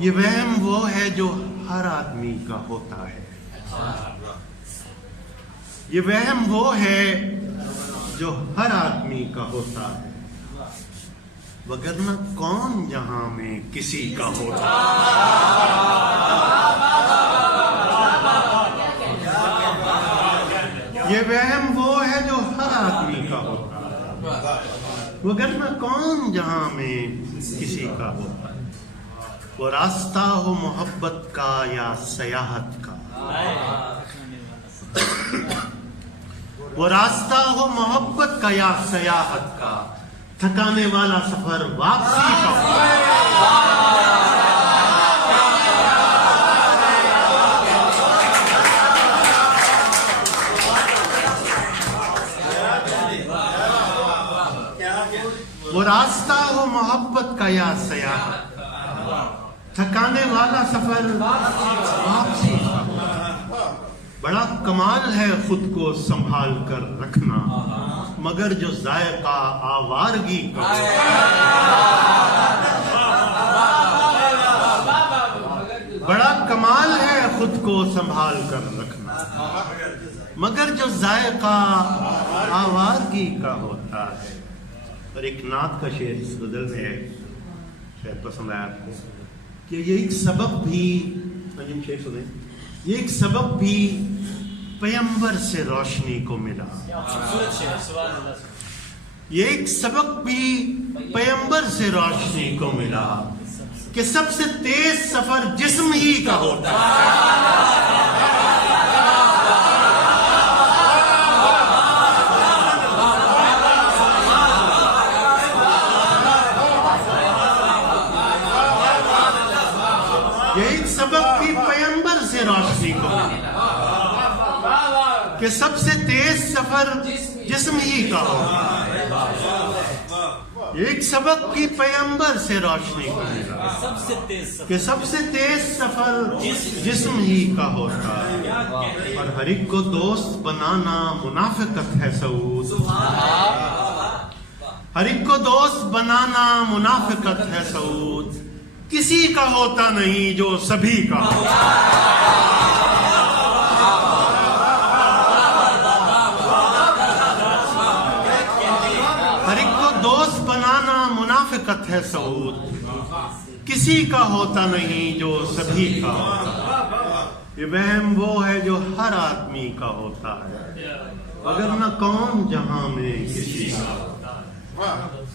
ये वहम वो है जो हर आदमी का होता है। ये वहम वो है जो हर आदमी का होता है, वगरना कौन जहां में किसी का होता है। ये वहम वो है जो हर आदमी का होता है, वगरना कौन जहां में किसी का होता है। वो रास्ता हो मोहब्बत का या सयाहत का, वो रास्ता हो मोहब्बत का या सयाहत का, थकाने वाला सफर वापसी का हो। वो रास्ता हो मोहब्बत का या सयाहत, थकाने वाला सफर वापसी का। बड़ा कमाल है खुद को संभाल कर रखना, मगर जो जायका आवारगी का। बड़ा कमाल है खुद को संभाल कर रखना, मगर जो जायका आवारगी का होता है। और एक नात का शेर इस गजल में है, शायद पसंद आया आपको, कि ये एक सबक भी, शेर सुने, ये एक सबक भी पैगंबर से रोशनी को मिला। ये एक सबक भी पैगंबर से रोशनी को मिला कि सबसे तेज सफर जिस्म ही का होता है। ये एक सबक भी पैगंबर से रोशनी को मिला कि सबसे तेज सफर जिस्म ही का होता है। एक सबक की पैगंबर से रोशनी को मिला कि सबसे तेज सफर जिस्म ही का होता है। और हर एक को दोस्त बनाना मुनाफिकत है सऊद, हर एक को दोस्त बनाना मुनाफिकत है सऊद, किसी का होता नहीं जो सभी का होता है। मुनाफिकत है सऊद, किसी का होता नहीं जो सभी का होता। ये वहम वो है जो हर आदमी का होता है, अगर न कौन जहां में किसी का होता है।